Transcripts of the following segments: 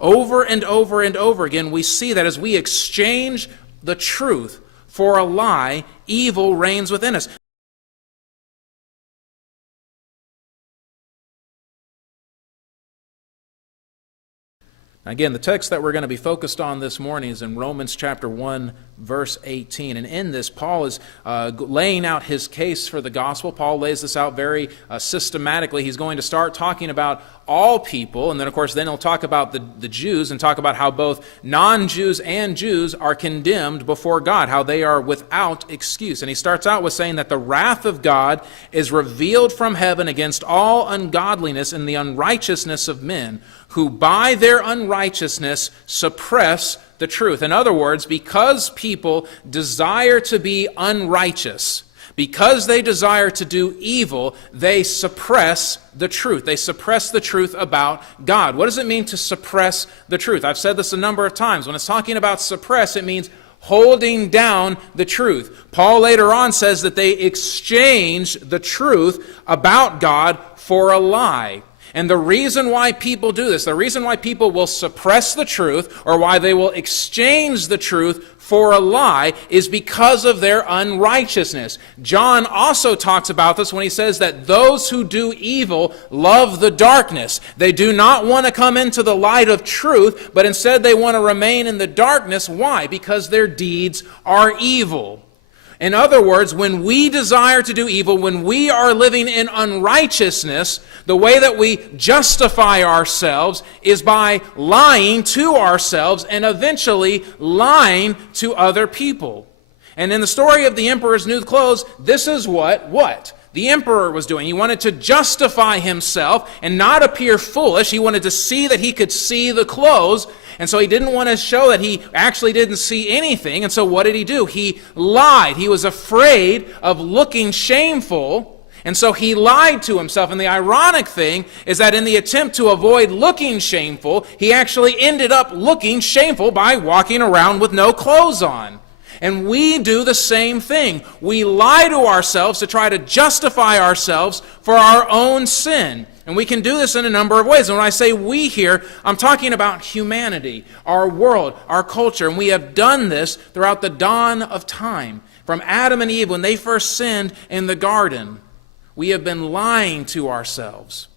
Over and over and over again, we see that as we exchange the truth for a lie, evil reigns within us. Again, the text that we're going to be focused on this morning is in Romans chapter 1, verse 18. And in this, Paul is laying out his case for the gospel. Paul lays this out very systematically. He's going to start talking about all people, and then, of course, then he'll talk about the Jews and talk about how both non-Jews and Jews are condemned before God, how they are without excuse. And he starts out with saying that the wrath of God is revealed from heaven against all ungodliness and the unrighteousness of men, who by their unrighteousness suppress the truth. In other words, because people desire to be unrighteous, because they desire to do evil, they suppress the truth. They suppress the truth about God. What does it mean to suppress the truth? I've said this a number of times. When it's talking about suppress, it means holding down the truth. Paul later on says that they exchange the truth about God for a lie. And the reason why people do this, the reason why people will suppress the truth or why they will exchange the truth for a lie is because of their unrighteousness. John also talks about this when he says that those who do evil love the darkness. They do not want to come into the light of truth, but instead they want to remain in the darkness. Why? Because their deeds are evil. In other words, when we desire to do evil, when we are living in unrighteousness, the way that we justify ourselves is by lying to ourselves and eventually lying to other people. And in the story of the emperor's new clothes, this is what the emperor was doing. He wanted to justify himself and not appear foolish. He wanted to see that he could see the clothes. And so he didn't want to show that he actually didn't see anything. And so what did he do? He lied. He was afraid of looking shameful. And so he lied to himself. And the ironic thing is that in the attempt to avoid looking shameful, he actually ended up looking shameful by walking around with no clothes on. And we do the same thing. We lie to ourselves to try to justify ourselves for our own sin. And we can do this in a number of ways. And when I say we here, I'm talking about humanity, our world, our culture. And we have done this throughout the dawn of time. From Adam and Eve, when they first sinned in the garden, we have been lying to ourselves.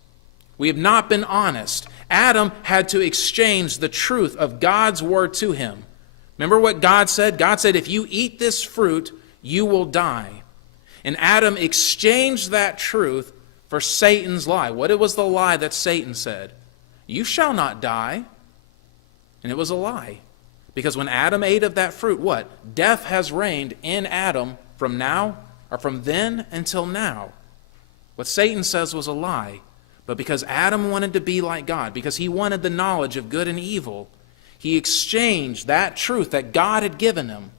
We have not been honest. Adam had to exchange the truth of God's word to him. Remember what God said? God said, if you eat this fruit, you will die. And Adam exchanged that truth for Satan's lie. What was the lie that Satan said? You shall not die. And it was a lie. Because when Adam ate of that fruit, what? Death has reigned in Adam from now, or from then until now. What Satan says was a lie. But because Adam wanted to be like God, because he wanted the knowledge of good and evil, he exchanged that truth that God had given him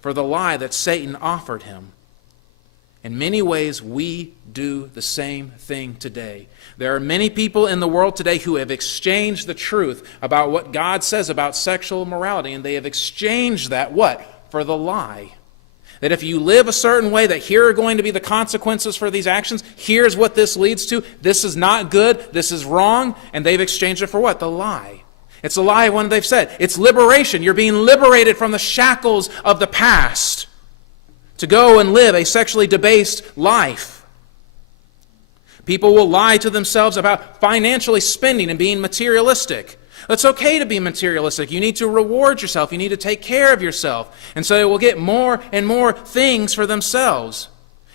for the lie that Satan offered him. In many ways, we do the same thing today. There are many people in the world today who have exchanged the truth about what God says about sexual morality, and they have exchanged that, what? For the lie. That if you live a certain way, that here are going to be the consequences for these actions. Here's what this leads to. This is not good. This is wrong. And they've exchanged it for what? The lie. It's a lie when they've said. It's liberation. You're being liberated from the shackles of the past to go and live a sexually debased life. People will lie to themselves about financially spending and being materialistic. It's okay to be materialistic. You need to reward yourself. You need to take care of yourself. And so they will get more and more things for themselves.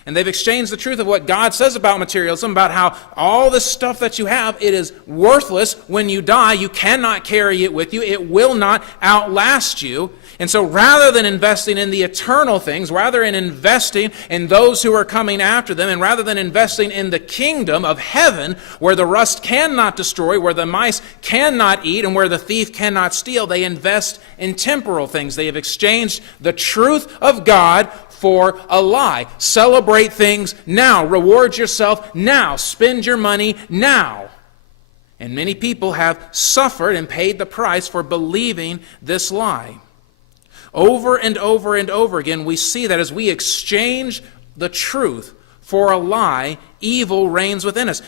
And they've exchanged the truth of what God says about materialism, about how all this stuff that you have, it is worthless when you die. You cannot carry it with you. It will not outlast you. And so rather than investing in the eternal things, rather than investing in those who are coming after them, and rather than investing in the kingdom of heaven, where the rust cannot destroy, where the mice cannot eat, and where the thief cannot steal, they invest in temporal things. They have exchanged the truth of God for a lie. Celebrate things now. Reward yourself now. Spend your money now. And many people have suffered and paid the price for believing this lie. Over and over and over again, we see that as we exchange the truth for a lie, evil reigns within us.